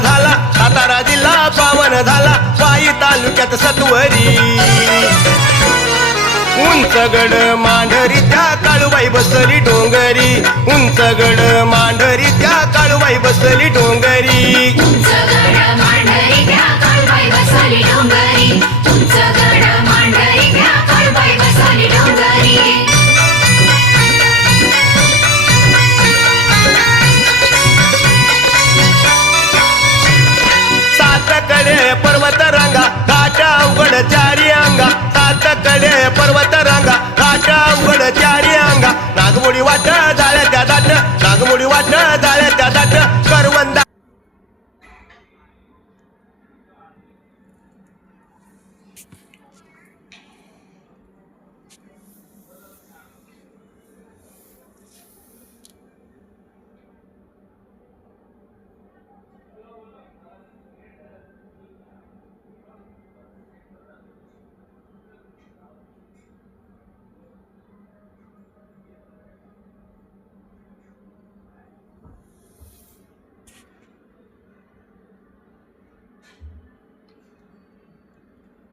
झाला, सातारा जिल्हा पावन झाला, वाई तालुक्यात सत्वरी. उंचगड मांढरी त्या काळूबाई बसली डोंगरी, उंचगड मांढरी त्या काळूबाई बसली डोंगरी. उंचगड मांढरी त्या काळूबाई बसली डोंगरी, उंचगड मांढरी त्या काळूबाई बसली डोंगरी. सातकडे पर्वत रांगा, घाट अवघड